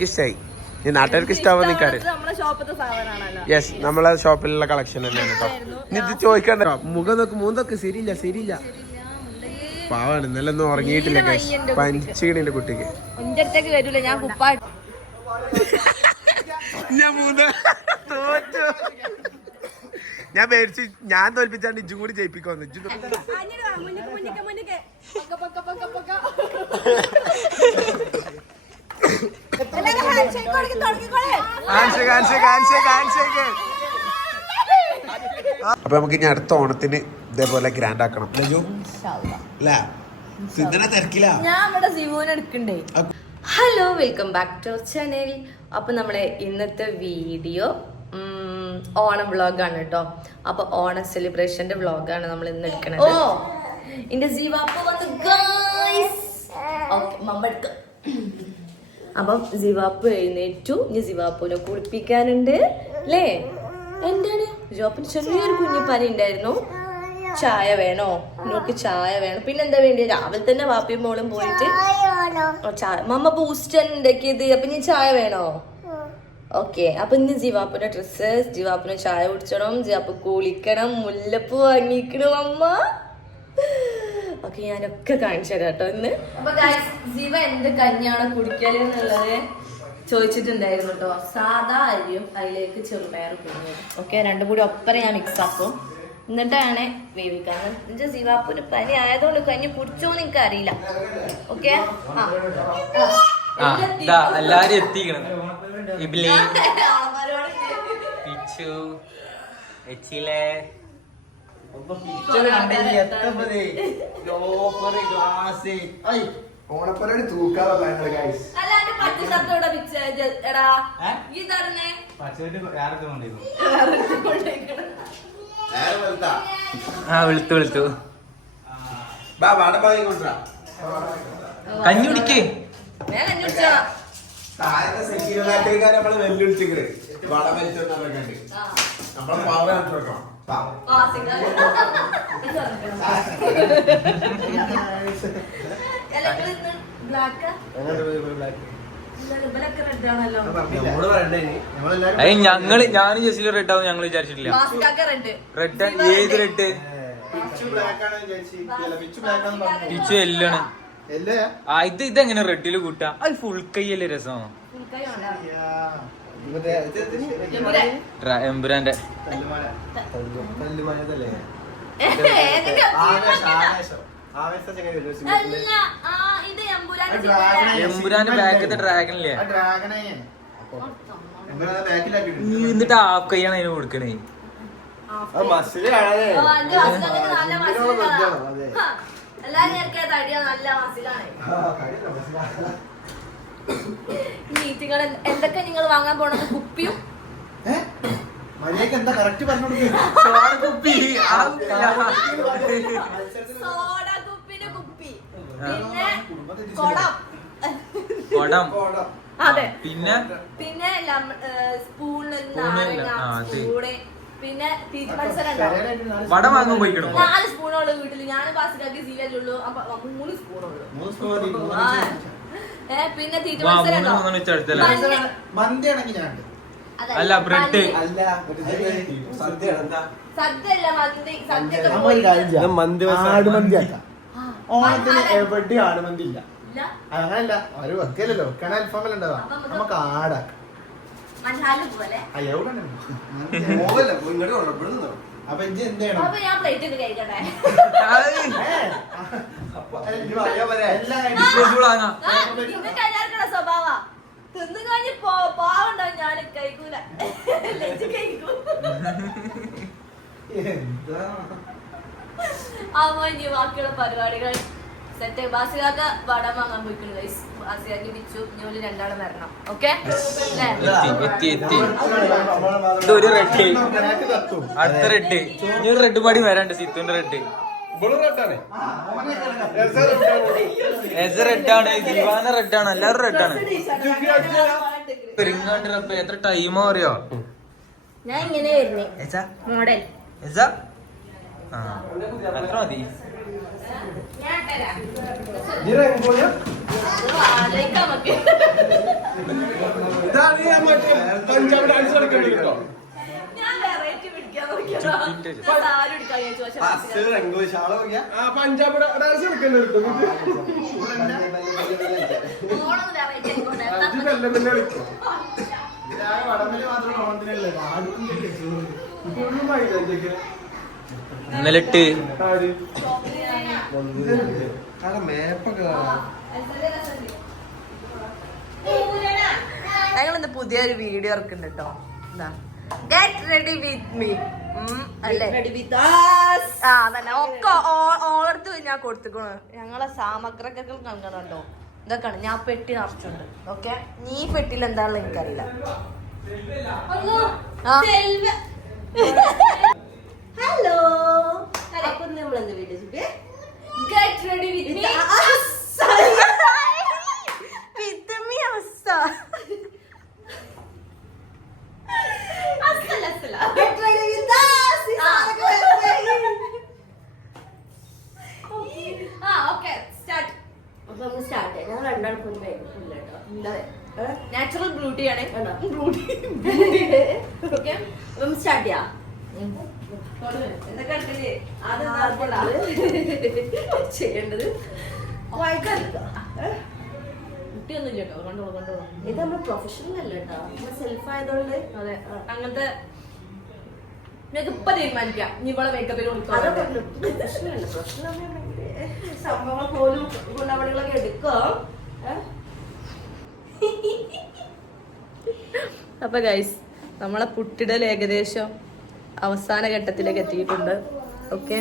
എനിക്ക് ഇഷ്ടമായി ഈ നാട്ടുകാർക്ക് ഇഷ്ടാവുന്ന നിൽക്കാറ് യെസ് നമ്മളെ ഷോപ്പിലുള്ള കളക്ഷൻ തന്നെയാണ് കേട്ടോ. ഇനി ഇത് ചോദിക്കണ്ട. മുഖം നോക്ക് മൂന്നൊക്കെ ശരിയില്ല ശരിയില്ല. പാവാണ് ഇന്നലെ ഒന്നും ഉറങ്ങിയിട്ടില്ല പനിച്ചിടിന്റെ കുട്ടിക്ക്. ഞാൻ മൂന്ന്. തോറ്റു. ഞാൻ പേടിച്ച് ഞാൻ തോൽപ്പിച്ചാണ്ട് ഇജ്ജും കൂടി ജയിപ്പിക്കുന്നു ഇജ്ജു തോ- അപ്പൊ നമുക്ക് ഇനി അടുത്ത ഓണത്തിന് ഇതേപോലെ ഗ്രാൻഡ് ആക്കണം. Hello welcome back to our channel അപ്പൊ നമ്മളെ ഇന്നത്തെ വീഡിയോ ഓണം വ്ളോഗാണ് കേട്ടോ അപ്പൊ ഓണ സെലിബ്രേഷന്റെ വ്ളോഗാണ് നമ്മൾ ഇന്ന് എടുക്കണത്. എന്റെ ജീവാപ്പ വന്ന് ഗൈസ് മമ്മ എടുക്ക. അപ്പം ജിവാപ്പ് എഴുന്നേറ്റു. ഇനി ജിവാപ്പുനെ കുളിപ്പിക്കാനുണ്ട്. അല്ലേ? എന്താണ്? ജിവാപ്പിന് ചെറിയൊരു കുഞ്ഞു പനി ഉണ്ടായിരുന്നു. ചായ വേണോ? നോക്ക് ചായ വേണം. പിന്നെ എന്താ വേണ്ടി രാവിലെ തന്നെ വാപ്പിയും മോളും പോയിട്ട് ചായ മമ്മ ബൂസ്റ്റ് ഉണ്ടാക്കിയത്. അപ്പൊ ഇനി ചായ വേണോ? ഓക്കെ. അപ്പൊ ഇന്ന് ജിവാപ്പിന്റെ ഡ്രസ്സ് ജിവാപ്പിന് ചായ കുടിച്ചണം ജിവാപ്പ് കുളിക്കണം മുല്ലപ്പൂ വാങ്ങിക്കണം അമ്മ. ഓക്കെ ഞാനൊക്കെ കാണിച്ചു തരാം കേട്ടോ. ഇന്ന് അപ്പൊ ജീവ എന്ത് കഞ്ഞിയാണ് കുടിക്കൽ എന്നുള്ളത് ചോദിച്ചിട്ടുണ്ടായിരുന്നു കേട്ടോ. സാധാ അരിയും അതിലേക്ക് ചെറുപയർ പിഴിഞ്ഞത് ഓക്കെ രണ്ടും കൂടി ഒപ്പര ഞാൻ മിക്സ് ആക്കും. എന്നിട്ടാണ് വേവിക്കാൻ. എന്നുവെച്ചാൽ ജീവാപ്പിന് പനി ആയതുകൊണ്ട് കഞ്ഞി കുടിച്ചോന്ന് എനിക്ക് അറിയില്ല ഓക്കെ? ആ. ഇതാ എല്ലാരും എത്തിക്കണം. ഇബ്ലി. പിച്ചു. എച്ചിലെ. ഓണപ്പരാടി തൂക്കാതെ ഗൈസ് അല്ലാണ്ട് പച്ച ഷർട്ടോടെ മിക്സ് എടാ ആ വിളിത്തു വിളിത്തു. കഞ്ഞി കുടിക്കേ. ഞാൻ കഞ്ഞി കുടിച്ചാ. താഴത്തെ നമ്മൾ വെല്ലുവിളിച്ചിട്ട് വട വലിച്ചു നമ്മളെ പവർ കണ്ടിരിക്കണം അയ്യ ഞങ്ങൾ ഞാനും ജെസ്സിൽ റെഡ് ആവും ഞങ്ങൾ വിചാരിച്ചിട്ടില്ല. റെഡ് ഏത് റെഡ് പിച്ചു എല്ലാണ് ആ ഇത് ഇതെങ്ങനെ റെഡിൽ കൂട്ടാ? അത് ഫുൾ രസം? എമ്പുരാന്റെ അല്ല ആ ഇത് എമ്പുരാന്റെ. എമ്പുരാന്റെ ബാക്കത്തെ ഡ്രാഗണില്ലേ? എന്നിട്ട് ഹാഫ് കൈയാണ് അതിന് കൊടുക്കണേ. എല്ലാരും നല്ല മസിലാണ് മീറ്റിങ്ങൾ എന്തൊക്കെ നിങ്ങൾ വാങ്ങാൻ പോണത്? കുപ്പിയും? മര്യാദയ്ക്ക് എന്താ കറക്റ്റ് പറഞ്ഞു സോഡ കുപ്പിന് കുപ്പി. പിന്നെ കൊടം. കൊടം. അതെ. പിന്നെ? പിന്നെ. പിന്നെ വട വാങ്ങാൻ പോയിക്കണം? നാല് സ്പൂണുള്ള വീട്ടിൽ ഞാൻ പാസിലാക്കി സീവല്ലുള്ളൂ അപ്പൊ മൂന്ന് സ്പൂണുള്ളൂ പിന്നെ തീറ്റ വാ മത്സരം മന്തി. ഞാൻ ഉണ്ട്. അല്ല, ബ്രെഡ്. അല്ല സദ്യ അല്ല മന്തി. സദ്യ ഒക്കെ നമ്മ ഒരു കാര്യം ചെയ്യാം. മന്തി ആടുമന്തി ആക്കാം. ആ. ഓണത്തിന് എവിടെ എവിടെയും ആടുമന്തി ഇല്ല. ഇല്ല? അങ്ങനല്ല ഒരു വെക്കലല്ലോ വെക്കണ അൽഫാമല്ല ഉണ്ടാവാ അപ്പൊ നമുക്ക് നമുക്ക് ആടാക്കാം. പോലെ ആ, എവിടെ അപ്പൊ ഇജ്ജ് എന്ത് ചെയ്യണം? അപ്പൊ ഞാൻ പ്ലേറ്റ് ഒന്ന് കഴിക്കട്ടെ ഏ, അപ്പൊ, അല്ല, ഇജ്ജ് പറയാ പറയാ, എല്ലാം ഡിസ്പോസിബിൾ വാങ്ങാം ആ, നിങ്ങൾക്ക് എല്ലാവർക്കും സ്വഭാവ. തിന്നു കഴിഞ്ഞ് പാവുണ്ടാവും ഞാൻ കഴിക്കൂല. ലജ്ജ കഴിക്കൂ. എന്താ? അമ്മ ഇനി ബാക്കിയുള്ള പരിപാടികൾ. സെറ്റ്. ബാസികാക്ക വടം വാങ്ങാൻ പോയിക്കുന്നു ഗൈസ് ബാസികാക്ക് പിച്ചു ഞോൽ രണ്ടാളും വരണം. ഓക്കെ ഇതൊരു റെഡ് അടുത്ത റെഡ് ഇനി റെഡ് പാടി വരാണ്ട് സിത്തുന്റെ റെഡ് എസ റെഡാണ് ദിവാന റെഡാണ് എല്ലാവരും റെഡാണ് പെരുങ്ങാണ്ട് റബ്ബേ എത്ര ടൈമോ അറിയോ? ഞാൻ ഇങ്ങനെ വരുന്നേ. മോഡൽ. ആ അത്ര മതി. ആലോചിക്കാം നമുക്ക് ഇതാണ് ഞാൻ മറ്റേ പഞ്ചാബ് ഡാൻസ് കളിക്കേണ്ടത് കേട്ടോ പഞ്ചാബ് ഡാൻസ് ഇത് മെല്ലെ മെല്ലെ കളിക്കും വടംവലി മാത്രം ഓണത്തിനല്ലേ ഇപ്പൊ ഒന്നും മൈലാഞ്ചൊക്കെ ഇന്നലെ ഇട്ട് ഞങ്ങൾ പുതിയൊരു വീഡിയോ ഇറക്കുന്നുണ്ട് കേട്ടോ ഗെറ്റ് റെഡി വിത്ത് മീ ഒക്കെ ഓളടുത്ത് ഞാൻ കൊടുത്തിക്കണു. ഞങ്ങളെ സാമഗ്രകൾ കണ്ടോ ഇതൊക്കെയാണ്. ഞാൻ പെട്ടി നിറച്ചുണ്ട് ഓക്കെ? നീ പെട്ടിയിൽ എന്താണെന്ന് എനിക്കറിയില്ല. With me videos, okay? Get ready with, with ആ ഓക്കെ സ്റ്റാർട്ട് അപ്പൊ നമുക്ക് സ്റ്റാർട്ട് ചെയ്യാം ഞങ്ങൾ രണ്ടാൾക്കും ഒരു മേക്കപ്പ് ഇല്ല ബ്യൂട്ടി ആണ് ബ്യൂട്ടിയാണ് ബ്യൂട്ടി ഓക്കെ അപ്പം സ്റ്റാർട്ട് ചെയ്യാം എന്തൊക്കെ ചെയ്യേണ്ടത്. കുട്ടിയൊന്നും ഇല്ല കേട്ടോ കണ്ടോളൂ കണ്ടോളൂ ഇത് നമ്മൾ പ്രൊഫഷണൽ അല്ല കേട്ടോ നമ്മൾ സെൽഫ് ആയതുകൊണ്ട് അതെ. അങ്ങനത്തെ ഇപ്പൊ തീരുമാനിക്കാം. നീ അതൊക്കെ വിളിക്കാം പ്രൊഫഷണൽ സംഭവങ്ങൾ പോലും ഗുണപടികളൊക്കെ എടുക്കാം? അപ്പൊ ഗൈസ് നമ്മളെ പുട്ടിടൽ ഏകദേശം അവസാന ഘട്ടത്തിലേക്ക് എത്തിയിട്ടുണ്ട്. ഓക്കെ?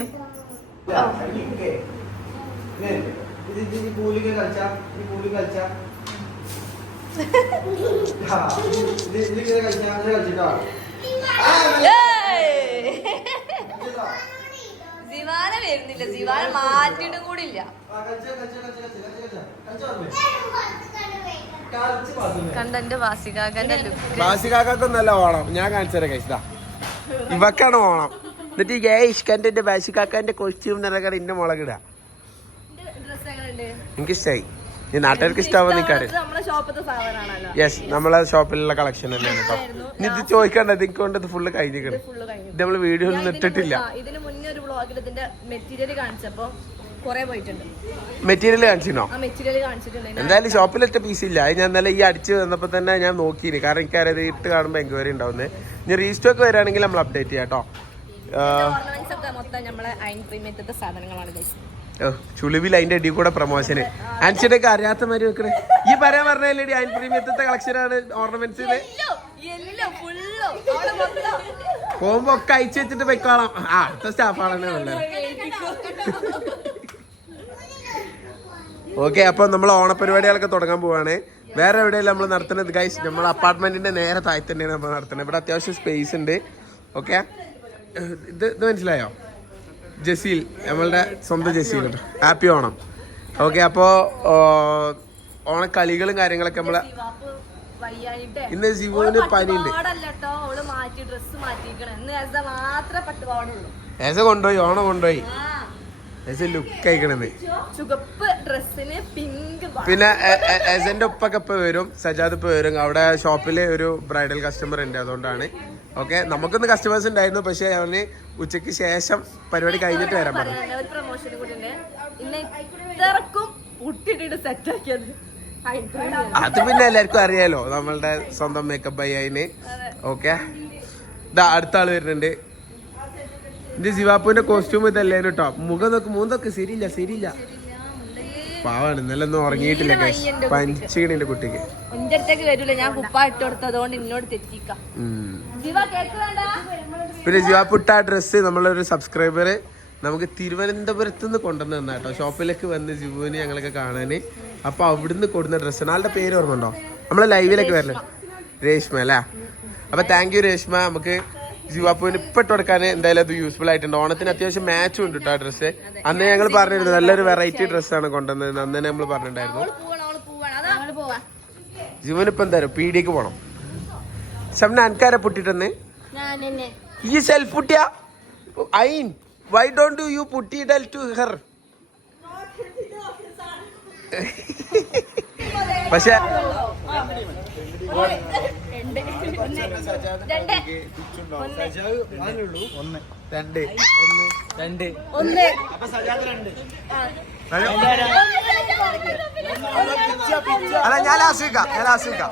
ദിവാന വരുന്നില്ല. ദിവാന മാറ്റിയിട്ടും കൂടി ഇല്ല. കണ്ടന്റെ വാസികാകന്റെ ലുക്ക് ബാസിക്കാക്കൊന്നല്ല ഓണം. ഞാൻ കാണിച്ചുതരാം കഴിച്ചതാ ഇവക്കാണ് ഓണം. എന്നിട്ട് ഈ ഇഷ്കന്റെ ബാസിക്കാക്കാന്റെ കോസ്റ്റ്യൂം എന്നൊക്കെ ഇന്ന മുളകിട എനിക്കിഷ്ടായി. ഈ നാട്ടുകാർക്ക് ഇഷ്ടാവുന്ന നിൽക്കാറ് യെസ് നമ്മളെ ഷോപ്പിലുള്ള കളക്ഷൻ തന്നെയാണ് കേട്ടോ. ഇനി ഇത് ചോദിക്കണ്ട ഇതിക്ക് കൊണ്ട് ഇത് ഫുള്ള് കഴിഞ്ഞിരിക്കണം ഇത് നമ്മൾ വീഡിയോ ഒന്നും ഇട്ടിട്ടില്ല. ആ, ഇതിന് മുന്നേ ഒരു വ്ളോഗിൽ ഇതിന്റെ മെറ്റീരിയൽ കാണിച്ചപ്പോ മെറ്റീരിയൽ കാണിച്ചിട്ടുണ്ട്. എന്തായാലും ഷോപ്പിലൊറ്റ പീസ് ഇല്ല. അത് ഞാൻ ഇന്നലെ ഈ അടിച്ച് വന്നപ്പോ തന്നെ ഞാൻ നോക്കിയിരുന്നു കാരണം എനിക്കറിയാം ഇത് ഇട്ട് കാണുമ്പോൾ എൻക്വയറി ഉണ്ടാവുന്നത് ഇനി റീസ്റ്റോക്ക് വരികയാണെങ്കിൽ നമ്മൾ അപ്ഡേറ്റ് ചെയ്യാം കേട്ടോ. ചുളിവിൽ അതിന്റെ അടി കൂടെ പ്രൊമോഷന് ആൻസിയുടെ അറിയാത്ത മാതിരി വെക്കണേ. ഈ പറയാൻ പറഞ്ഞല്ലേ അയൻ പ്രീമിയത്തെ കളക്ഷനാണ് മൊത്തം. പോകുമ്പോ ഒക്കെ അയച്ചു വെച്ചിട്ട് വെക്കോളാം ആ അടുത്ത സ്റ്റാഫാണ് ഓക്കെ അപ്പൊ നമ്മൾ ഓണപരിപാടികളൊക്കെ തുടങ്ങാൻ പോവാണ്. വേറെ എവിടെയല്ല നമ്മൾ നടത്തുന്നത്? ഗൈസ് നമ്മൾ അപ്പാർട്ട്മെന്റിന്റെ നേരെ താഴെ തന്നെയാണ് നമ്മൾ നടത്തുന്നത്. ഇവിടെ അത്യാവശ്യം സ്പേസ് ഉണ്ട്. ഓക്കെ ഇത് ഇത് മനസ്സിലായോ? ജസീൽ നമ്മളുടെ സ്വന്തം ജസീൽ ഹാപ്പി ഓണം. ഓക്കെ അപ്പോ ഓണ ഓണക്കളികളും കാര്യങ്ങളൊക്കെ നമ്മൾ. ഇന്ന് ജീവന് പനിയുണ്ട്. ഏസ കൊണ്ടുപോയി ഓണം കൊണ്ടുപോയി. ഏസ ലുക്ക് അയക്കണെന്ന് പിന്നെ ഏസന്റെ ഒപ്പൊക്കെ ഇപ്പൊ വരും. സജാദ് ഇപ്പൊ വരും. അവിടെ ഷോപ്പിൽ ഒരു ബ്രൈഡൽ കസ്റ്റമർ ഉണ്ട് അതുകൊണ്ടാണ്. ഓക്കെ നമുക്കൊന്ന് കസ്റ്റമേഴ്സ് ഉണ്ടായിരുന്നു. പക്ഷെ അവന് ഉച്ചയ്ക്ക് ശേഷം പരിപാടി കഴിഞ്ഞിട്ട് വരാൻ പറഞ്ഞു. അത് പിന്നെ എല്ലാവർക്കും അറിയാലോ നമ്മളുടെ സ്വന്തം മേക്കപ്പ് അതിന് ഓക്കെ. ഇതാ അടുത്ത ആൾ വരുന്നുണ്ട്. ഇത് സിവാപ്പുവിന്റെ കോസ്റ്റ്യൂം ഇതല്ലേ കേട്ടോ മുഖം നോക്ക് മൂന്നൊക്കെ ശരിയില്ല ശരിയില്ല. പാവാണ്. ഇന്നലെ ഒന്നും ഉറങ്ങിയിട്ടില്ല പഞ്ചീണിന്റെ കുട്ടിക്ക്? എന്റെ അടുത്തേക്ക് വരൂല. ഞാൻ കുപ്പ ഇട്ട് കൊടുത്തതുകൊണ്ട് എന്നോട് തെറ്റിക്കാം. ഉം. ശിവ പുട്ട പിന്നെ ഡ്രസ്സ് നമ്മളൊരു സബ്സ്ക്രൈബർ നമുക്ക് തിരുവനന്തപുരത്ത് നിന്ന് കൊണ്ടുവന്ന് തന്ന കേട്ടോ. ഷോപ്പിലേക്ക് വന്ന് ജിവുവിന് ഞങ്ങളൊക്കെ കാണാന്. അപ്പൊ അവിടുന്ന് കൊടുന്ന ഡ്രസ്സ് ആളുടെ പേര് ഓർമ്മണ്ടോ നമ്മളെ ലൈവിലൊക്കെ വരല്ലേ രേഷ്മ അല്ലേ? അപ്പൊ താങ്ക് യു രേഷ്മ. നമുക്ക് ജിവാപ്പുവിന് ഇപ്പൊ ഇട്ട് കൊടുക്കാൻ എന്തായാലും അത് യൂസ്ഫുൾ ആയിട്ടുണ്ട്. ഓണത്തിന് അത്യാവശ്യം മാച്ചും ഉണ്ട് കേട്ടോ ആ ഡ്രസ്സ് അന്ന് ഞങ്ങൾ പറഞ്ഞിരുന്നു നല്ലൊരു വെറൈറ്റി ഡ്രസ്സാണ് കൊണ്ടുവന്നത്. അന്ന് തന്നെ നമ്മൾ പറഞ്ഞിട്ടുണ്ടായിരുന്നു. ജീവനിപ്പം എന്തായാലും പീഡിയക്ക് പോണം. ശംന അനക്കാരെ പൊട്ടിട്ടെന്ന്? ഞാൻ എന്നെ ഈ സെൽഫ് പുട്ടിയ? ഐൻ വൈ ഡോണ്ട് യു പുട്ട് ഡെൽ ടു ഹെർ പക്ഷെ രണ്ട്. രണ്ട്. ഒന്ന്. അല്ല ഞാൻ ആസ്വദിക്കാം ഞാൻ ആസ്വദിക്കാം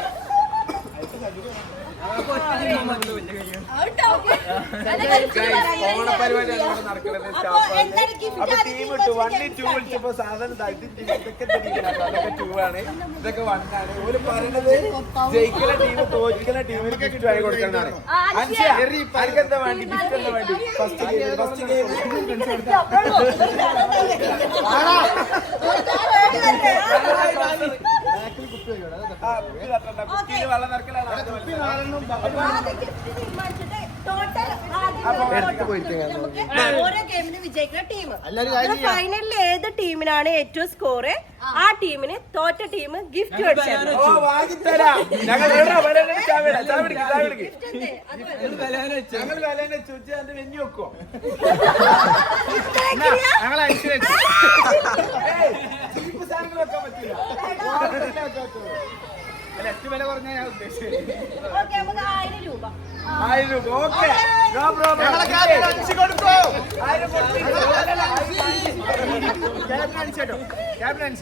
രണ്ട് ചിമ്മമാരെ ഇതൊക്കെ വണ്ണാണ് ഓര് പറയണത് ജയിക്കുന്ന ടീം തോൽക്കുന്ന ടീമിന് ഗിഫ്റ്റ് വാങ്ങി കൊടുക്കണമെന്നാണ് അനക്കെന്താ വേണ്ടി ഗിഫ്റ്റ് എന്താ വേണ്ടി ഫസ്റ്റ് ഗെയിം ഫസ്റ്റ് ഗെയിം കുപ്പിയിൽ ഫൈനലിൽ ഏത് ടീമിനാണ് ഏറ്റവും സ്കോർ ആ. ടീമിന് തോറ്റ ടീം ഗിഫ്റ്റ് ഞങ്ങൾ വരേണ്ടത്? ചാവിട, ചാവിടിക്ക്, ചാവിടിക്ക്. ഞങ്ങൾ വിലേനെ ചോദിച്ചാൽ അത് വെഞ്ഞു വെക്കോ ഞങ്ങൾ അയച്ചു വെച്ചു ചീപ്പ് സാധനങ്ങൾ വെക്കാൻ പറ്റില്ല ഓർഡറിലേ വെക്കാൻ പറ്റുള്ളൂ. ഏറ്റവും വില കുറഞ്ഞ ഞാൻ ഉദ്ദേശിച്ചത്. ഓക്കെ നമുക്ക് ആയിരം രൂപ. ആയിരം രൂപ. ഓക്കെ നോ പ്രോബ്ലം അടിച്ചു കൊടുക്കോ ആയിരം കൊടുത്തു ക്യാപ്റ്റൻ അടിച്ചോ captain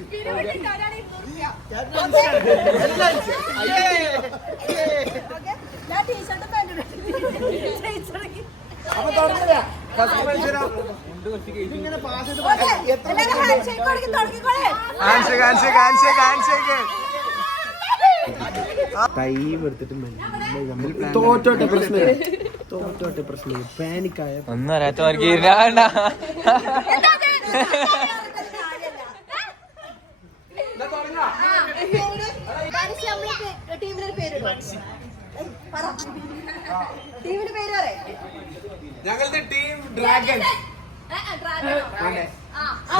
hand shake hand shake hand shake first മത്സരം. ടൈം എടുത്തിട്ട് തോറ്റോട്ടെ പ്രശ്നം. തോറ്റോട്ടെ പ്രശ്നം. പാനിക്കായ. ഒന്നും അറിയാത്തവർക്ക് ഇരുന്നാണ്ട ടീമിന്റെ പേര് പറ ടീമിന്റെ പേര് പറ ഞങ്ങളുടെ ടീം ഡ്രാഗൺ ഡ്രാഗൺ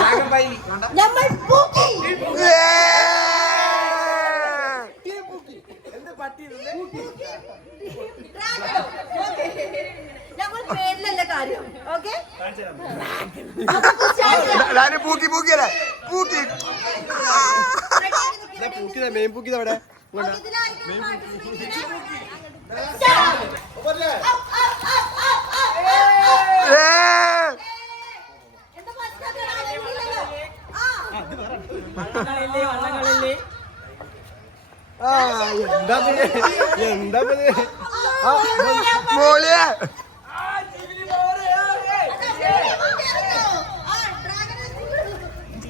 ഞമ്മൾ നമ്മൾ പൂക്കി പൂക്കി പൂക്കിയല്ലേ പൂക്കി. പൂക്കിയതാ മെയിൻ പൂക്കിയത് അവിടെ. ആ എന്താ? എന്താ മോളിയെ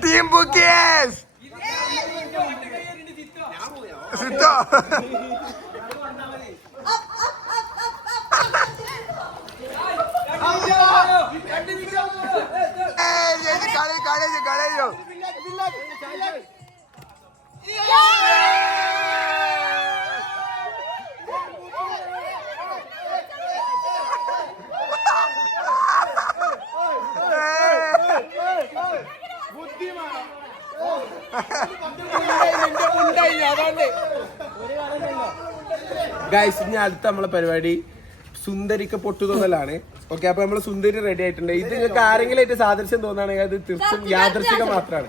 ടീം ബുക്കേസ് സിദ്ധോ കളി കളി കളയോ ഗൈസ് ഇനി അടുത്ത നമ്മളെ പരിപാടി സുന്ദരിക്ക് പൊട്ടുതോന്നലാണ്. ഓക്കെ അപ്പൊ നമ്മൾ സുന്ദരി റെഡി ആയിട്ടുണ്ട്. ഇത് നിങ്ങൾക്ക് ആരെങ്കിലും ആയിട്ട് സാദൃശ്യം തോന്നുകയാണെങ്കിൽ അത് തീർച്ചയായും യാദൃശികം മാത്രമാണ്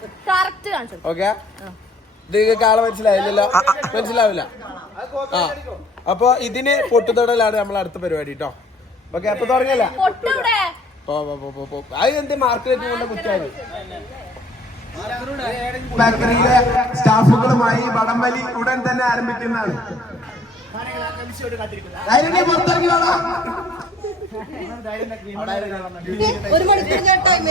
ഓക്കെ ഇത് നിങ്ങൾക്ക് ആളെ മനസ്സിലായില്ലല്ലോ? മനസ്സിലാവില്ല? ആ. അപ്പൊ ഇതിന് പൊട്ടുതൊടലാണ് നമ്മൾ അടുത്ത പരിപാടി കേട്ടോ ഓക്കെ അപ്പൊ തുടങ്ങല്ല? പോ പോ പോ പോ പോ. അത് എന്ത് മാർക്കറ്റ് കൊണ്ട് കുറ്റാണ് ബേക്കറിയിലെ സ്റ്റാഫുകളുമായി വടംവലി ഉടൻ തന്നെ ആരംഭിക്കുന്നതാണ്. ധൈര്യം പുറത്തിറങ്ങി വേണം ഒരു മണിക്കൂർ ഞാൻ ടൈം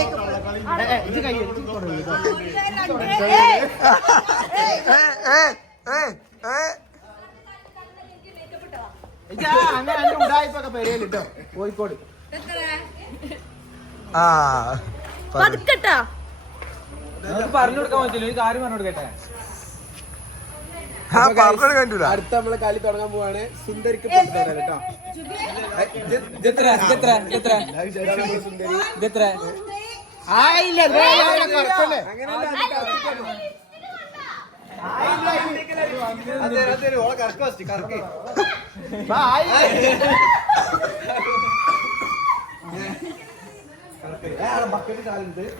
കോഴിക്കോട് ആ പതുക്കട്ടാ. പറഞ്ഞു കൊടുക്കാൻ പറ്റില്ല ഒരു കാര്യം പറഞ്ഞു കൊടുക്കട്ടെ. അടുത്ത നമ്മളെ കളി തുടങ്ങാൻ പോവാണ് സുന്ദരിക്ക് കേട്ടോ.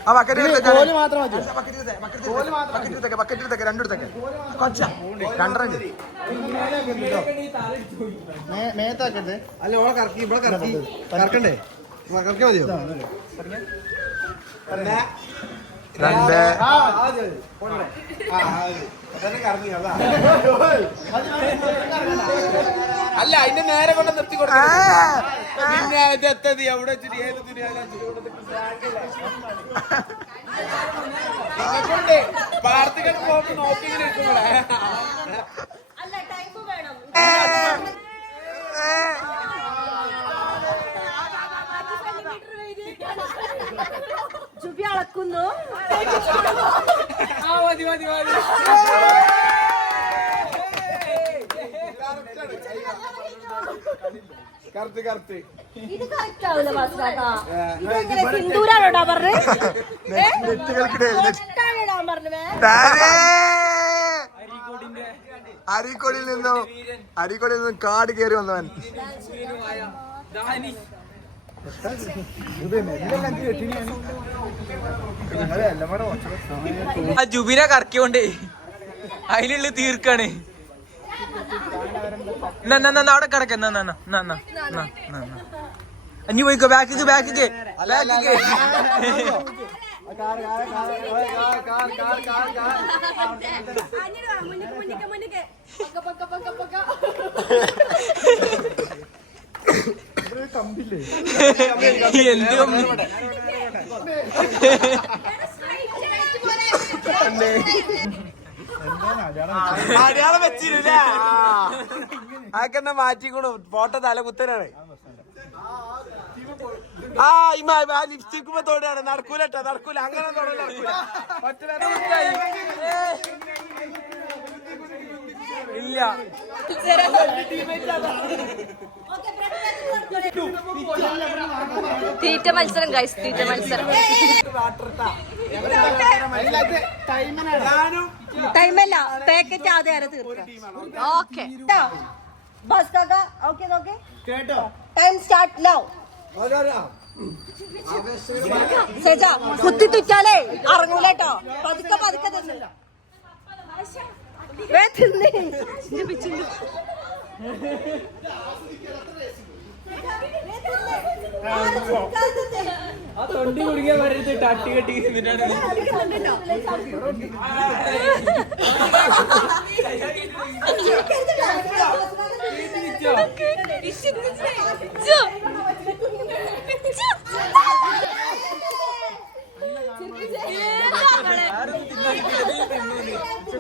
ആ ബക്കറ്റ് ബക്കറ്റ് ബക്കറ്റ് എടുത്തേക്ക് രണ്ടെടുത്തേക്ക് കൊച്ച രണ്ടരഞ്ച് മേത്താക്കട്ടെ അല്ല ഓളെ കറക്കി ഇവിടെ കറക്കി. കറക്കണ്ടേ? കറക്കി മതിയോ? രണ്ട്. ആ കറങ്ങി അതാ. അല്ല അതിന്റെ നേരെ കൊണ്ട് നിർത്തി പിന്നെ എവിടെ വെച്ചിട്ട് ഏത് പാർട്ടികൾ പോകുമ്പോ നോക്കി വേണം. ജുബി അളക്കുന്നു. ആ മതി മതി മതി. അരിക്കോടിയിൽ പറഞ്ഞു? നിന്നും അരീക്കോടിൽ നിന്നും കാട് കയറി വന്നവൻ. ആ ജുബിനെ കറക്കിക്കൊണ്ടേ അതിലുള്ള തീർക്കാണ്. എന്നാ, എന്നാ, അവിടെ കിടക്ക എന്നാ, എന്നാ, എന്നാ, എന്നാ, എന്നാ, എന്നാ. ഇനി പോയിക്കോ ബാക്കിക്ക് ബാക്കിക്ക് ബാക്കിക്ക് മുന്നിക്ക് മുന്നിക്ക് പക്ക പക്ക പക്ക പക്ക എന്ത് കമ്പി? അടയാളം വെച്ചിരുന്നേ. അതൊക്കെ എന്നാ മാറ്റിക്കണു ഫോട്ടോ തല കുത്തനാണ് ആ ഇമ്മ ലിപ്സ്റ്റിക്കുമ്പോ തോടെയാണ് നടക്കൂല നടക്കൂല. അങ്ങനെ നടക്കൂല. ഇല്ല. തീറ്റ മത്സരം ഗൈസ് തീറ്റ മത്സരം. ടൈമല്ല പാക്കറ്റ് ആദ്യം ആരെ തീർക്കാം ഓക്കെ ബസ് കാക്ക ഓക്കെ നോക്കെ ടൈം സ്റ്റാർട്ട് നൗ സജ കുത്തി തുറ്റാലേ അറങ്ങൂല കേട്ടോ പതുക്കെ പതുക്കെ തിന്നു. വേ തിന്നേ. ആ തൊണ്ടി കുടിക്കാൻ വരരുത് ടട്ടി കെട്ടി നിന്നിട്ടാണ്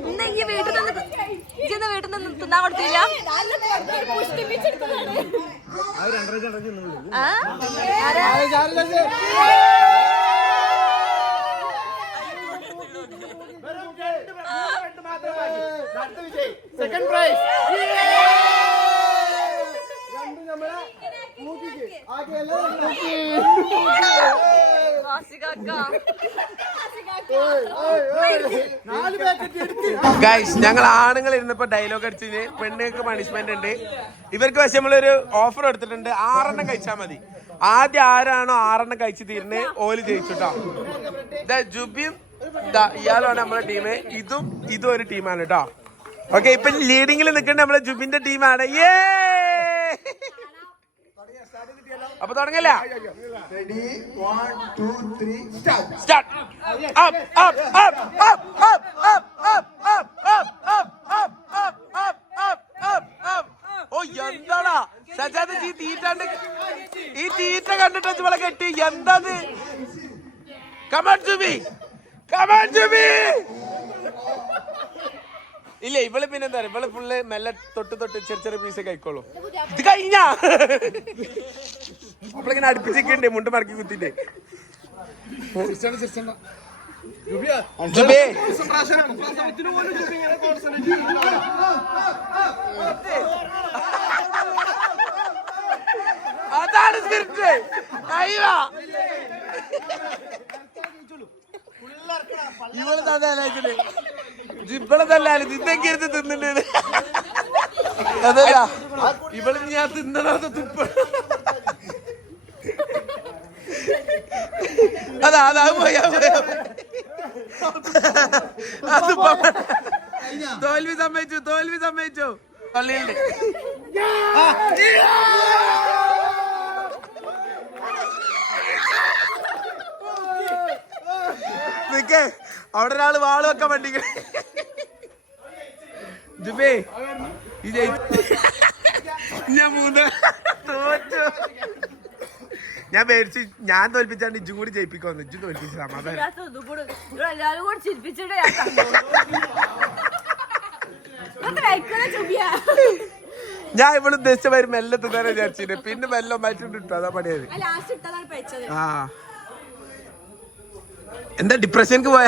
ഇന്ന് ഈ വീട്ടിൽ നിന്ന് ഇജ്ജെന്ന വീട്ടിൽ നിന്ന് തിന്നാൻ കൊടുത്തില്ല? സെക്കൻഡ് പ്രൈസ് വാസികാക്ക. നാല് പാക്കറ്റ് എടുത്ത് ഗൈസ് ഞങ്ങൾ ആണുങ്ങൾ ഇരുന്നപ്പോ ഡയലോഗ് അടിച്ചതിന് പെണ്ണുങ്ങൾക്ക് പണിഷ്മെന്റ് ഉണ്ട്. ഇവർക്ക് പക്ഷെ നമ്മളൊരു ഓഫർ എടുത്തിട്ടുണ്ട് ആറെണ്ണം കഴിച്ചാൽ മതി. ആദ്യം ആരാണോ ആറെണ്ണം കഴിച്ചു തീരുന്നത് ഓൽ ജയിച്ചുട്ടോ ഇതാ ജുബിയും ദാ ഇയാളാണ് നമ്മുടെ ടീം ഇതും ഇതും ഒരു ടീമാണ് കേട്ടോ ഓക്കെ ഇപ്പൊ ലീഡിങ്ങിൽ നിൽക്കേണ്ട നമ്മുടെ ജുബിന്റെ ടീമാണ് ഏ അപ്പൊ തുടങ്ങല്ല start up up up, up, up, up, up, up. ഓ എന്താടാ സജാദ് ഈ തീറ്റാണ്ട് ഈ തീറ്റ കണ്ടിട്ട് ഇവളെ കെട്ടി എന്താത് come on Jubi come on Jubi ഇല്ല ഇവൾ പിന്നെ എന്താ ഇവൾ ഫുള്ള് മെല്ലെ തൊട്ട് തൊട്ട് ചെറിയ ചെറിയ പീസ് കഴിക്കോളൂ ഇത് കഴിഞ്ഞാ? നമ്മളിങ്ങനെ അടുപ്പിച്ചൊക്കെ മുണ്ട് മറക്കി കുത്തിട്ടേ. അതാണ് സ്ക്രിപ്റ്റ് അയ്യോ. ഇവൾ തന്നാലേ ഇവളെ നിന്നൊക്കെ എടുത്ത് തിന്നിട്ടുണ്ട് അതല്ല ഇവൾ ഞാൻ തിന്നണത് തുപ്പ അതാ അതാ പോയാ പോയാ അത് തോൽവി സമ്മതിച്ചു തോൽവി സമ്മതിച്ചു. പള്ളിയുണ്ട് നിക്കേ അവിടെ ഒരാൾ വാൾ വെക്കാൻ വണ്ടി ജുബേ ഞാൻ മൂന്ന്. തോറ്റു. ഞാൻ പേടിച്ച് ഞാൻ തോൽപ്പിച്ചാണ്ട് ഇജ്ജും കൂടി ജയിപ്പിക്കുമെന്ന് ഇജ്ജും തോൽപ്പിച്ചു സമാധാനം. ഞാൻ ഇവിടെ ഉദ്ദേശിച്ച പേര് മെല്ലെ തിന്നാൻ വിചാരിച്ചിട്ട് പിന്നെ മെല്ലെ മാറ്റിട്ട് ഇട്ടു. അതാ പണിയത്. ആ. എന്താ ഡിപ്രഷൻക്ക് പോയ?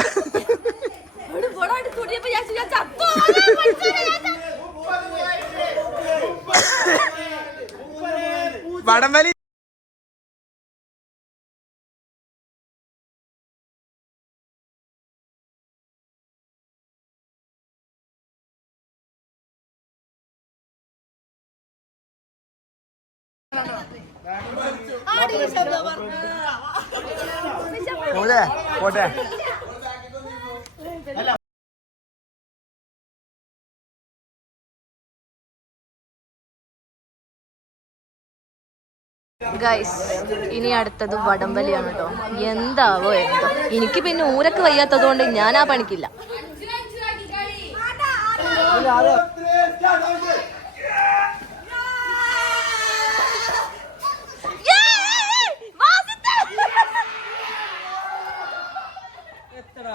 വടംവലി ആടി ശബ്ദം പറഞ്ഞു. പോട്ടെ പോട്ടെ. ഗൈസ് ഇനി അടുത്തത് വടംവലിയാണ് കേട്ടോ എന്താവോ എന്തോ. എനിക്ക് പിന്നെ ഊരക്ക് വയ്യാത്തത് കൊണ്ട് ഞാൻ ആ പണിക്കില്ല.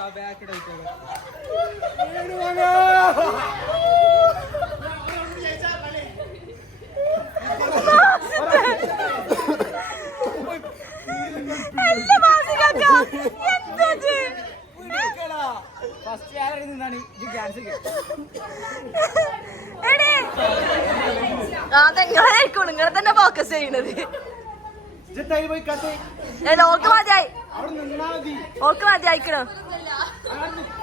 അതെങ്ങനെയായിരിക്കും മതി തന്നെ ഫോക്കസ് ചെയ്യണത് ഓൾക്ക് മതിയായി മതിയായിക്കണോ?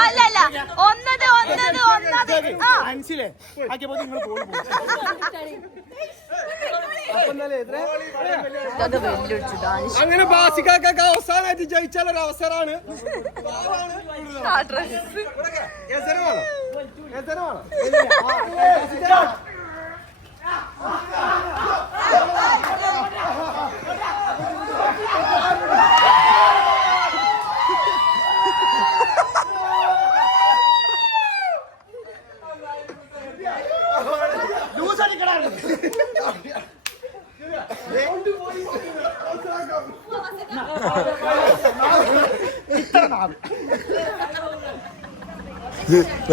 അല്ല ഒന്നത് ഒന്നത് ഒന്നത്. ആ. ഇതൊക്കെ വെല്ലുവിളിച്ചു ഡാൻസ് അങ്ങനെ ബാസിക്കാക്കൊക്കെ അവസാനമായിട്ട് ജയിച്ചാൽ ഒരു അവസരമാണ്. ആ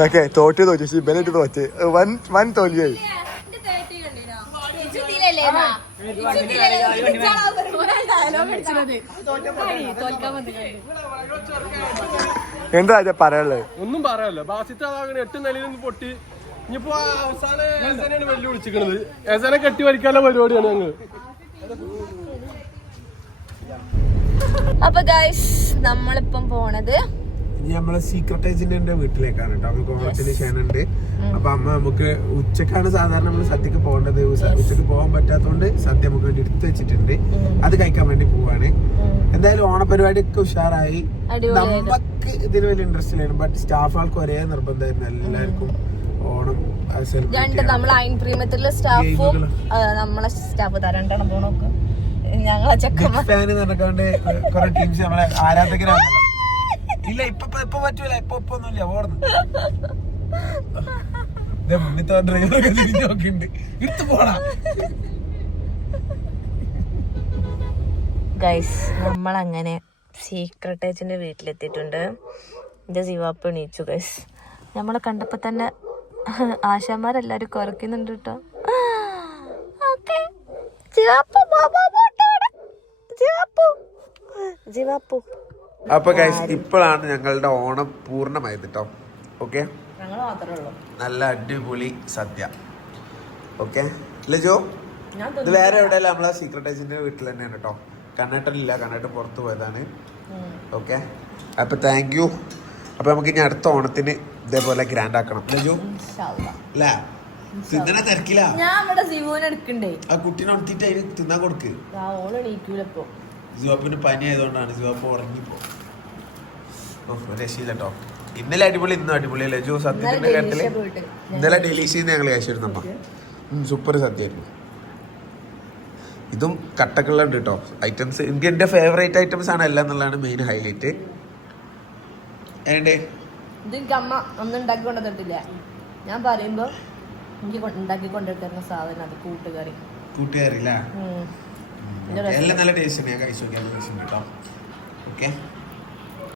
ഓക്കെ തോറ്റ് തോറ്റു ശിബനായിട്ട് തോറ്റ്. വൻ വൻ തോൽവിയായി. എന്താ രാജാ പറയാനുള്ളത് ഒന്നും പറയാനല്ലോ. ബാസിത്ത് എട്ട് നിലയിൽ നിന്ന് പൊട്ടി. ഇനിയിപ്പോ അവസാനം വെല്ലു വിളിച്ചിരിക്കണത്. ഏസനെ കെട്ടി വലിക്കാനുള്ള പരിപാടിയാണ് ഞങ്ങൾ അപ്പൊ ഗൈസ് നമ്മളിപ്പം പോണത് നമ്മളെ സീക്രട്ട് ഏജന്റിന്റെ വീട്ടിലേക്കാണ് കേട്ടോ നമുക്ക് ഓണത്തിന് ക്ഷണുണ്ട് അപ്പൊ അമ്മ നമുക്ക് ഉച്ചക്കാണ് സാധാരണ നമ്മൾ സദ്യക്ക് പോകേണ്ടത്. ഉച്ച- ഉച്ചയ്ക്ക് പോകാൻ പറ്റാത്തതുകൊണ്ട് സദ്യ നമുക്ക് വേണ്ടി എടുത്തു വെച്ചിട്ടുണ്ട്. അത് കഴിക്കാൻ വേണ്ടി പോവാണ്. എന്തായാലും ഓണപരിപാടി ഒക്കെ ഉഷാറായി. നമുക്ക് ഇതിന് വലിയ ഇൻട്രസ്റ്റ് ഇല്ലായിരുന്നു. ബട്ട് സ്റ്റാഫുകൾക്ക് ഒരേ നിർബന്ധമായിരുന്നു. എല്ലാവർക്കും ഓണം രണ്ട് ചെയ്യാൻ. നമ്മളെ അയൺ പ്രീമിയത്തിലെ സ്റ്റാഫും. നമ്മളെ സ്റ്റാഫ് തരണ്ടെണ്ണം പോണോക്ക് ഞങ്ങളെ ചെക്കന്മാർ. ഫാൻ കുറെ ടീംസ് നമ്മളെ ആരാധകരാണല്ലോ ഇല്ല ഇപ്പൊ ഇപ്പൊ പറ്റൂല ഇപ്പൊ ഇപ്പൊ ഒന്നുമില്ല ഓടുന്നു. മുന്നത്തെ ഡ്രൈവറൊക്കെ തിരിഞ്ഞു നോക്കിണ്ട് എടുത്തു പോടാ. ഗൈസ് നമ്മളങ്ങനെ സീക്രട്ട് ഏജന്റ് വീട്ടിലെത്തിയിട്ടുണ്ട്. എന്റെ ജീവാപ്പ് എണീച്ചു ഗൈസ് നമ്മളെ കണ്ടപ്പോൾ തന്നെ ആശാമാരെല്ലാരും കുറയ്ക്കുന്നുണ്ട് കേട്ടോ. ഓക്കെ ജീവാപ്പു. ജീവാപ്പു. ജീവാപ്പു. അപ്പൊ ഗൈസ് ഇപ്പോഴാണ് ഞങ്ങളുടെ ഓണം പൂർണമായത് കേട്ടോ ഓക്കെ നല്ല അടിപൊളി സദ്യ. ഓക്കെ ലജോ ജോ? ഇത് വേറെ എവിടെയല്ല നമ്മളെ സീക്രട്ട് ഏജന്റിന്റെ വീട്ടിൽ തന്നെയാണ് കേട്ടോ. കണ്ണേട്ടനില്ല കണ്ണേട്ടൻ പുറത്ത് പോയതാണ്. ഓക്കെ അപ്പൊ താങ്ക് യു അപ്പൊ നമുക്ക് ഇനി അടുത്ത ഓണത്തിന് ഇതേപോലെ ഗ്രാൻഡ് ആക്കണം. അല്ലേ ജോ? അല്ലേ? തിന്നണ തിരക്കില്ല ഞാൻ ഇവിടെ സിവുവിനെ എടുക്കണ്ടേ. ആ കുട്ടീനെ ഉണർത്തിട്ട് അതിന് തിന്നാൻ കൊടുക്ക്. ഓൾ എണീക്കൂലപ്പോ ജുവാപ്പിന് പനി ആയതുകൊണ്ടാണ് സിവാപ്പ് ഉറങ്ങിപ്പോ. രക്ഷയില്ല കേട്ടോ ഇന്നലെ അടിപൊളി ഇന്നും അടിപൊളി അല്ലേ ജോ സത്യത്തിന്റെ കാര്യത്തിൽ ഇന്നലെ ഡെലീഷ്യന്ന് ഞങ്ങൾ കഴിച്ചിരുന്നപ്പ സൂപ്പർ സത്യമായിരുന്നു ഇതും കട്ടക്കുള്ള ഉണ്ട് കേട്ടോ ഐറ്റംസ് എനിക്ക് എന്റെ ഫേവറേറ്റ് ഐറ്റംസ് ആണ് എല്ലാം എന്നുള്ളതാണ് മെയിൻ ഹൈലൈറ്റ് ഏണ്ടേ ഇത് അമ്മ ഒന്നും ഉണ്ടാക്കി കൊണ്ടുവന്നിട്ടില്ല. ഞാൻ പറയുമ്പോ എനിക്ക് കൊ- ഉണ്ടാക്കി കൊണ്ടുവരുന്ന സാധനം അത് കൂട്ടുകറി. നല്ല ടേസ്റ്റ് ഞാൻ കഴിച്ചു നോക്കിയാൽ കേട്ടോ. ഓക്കെ.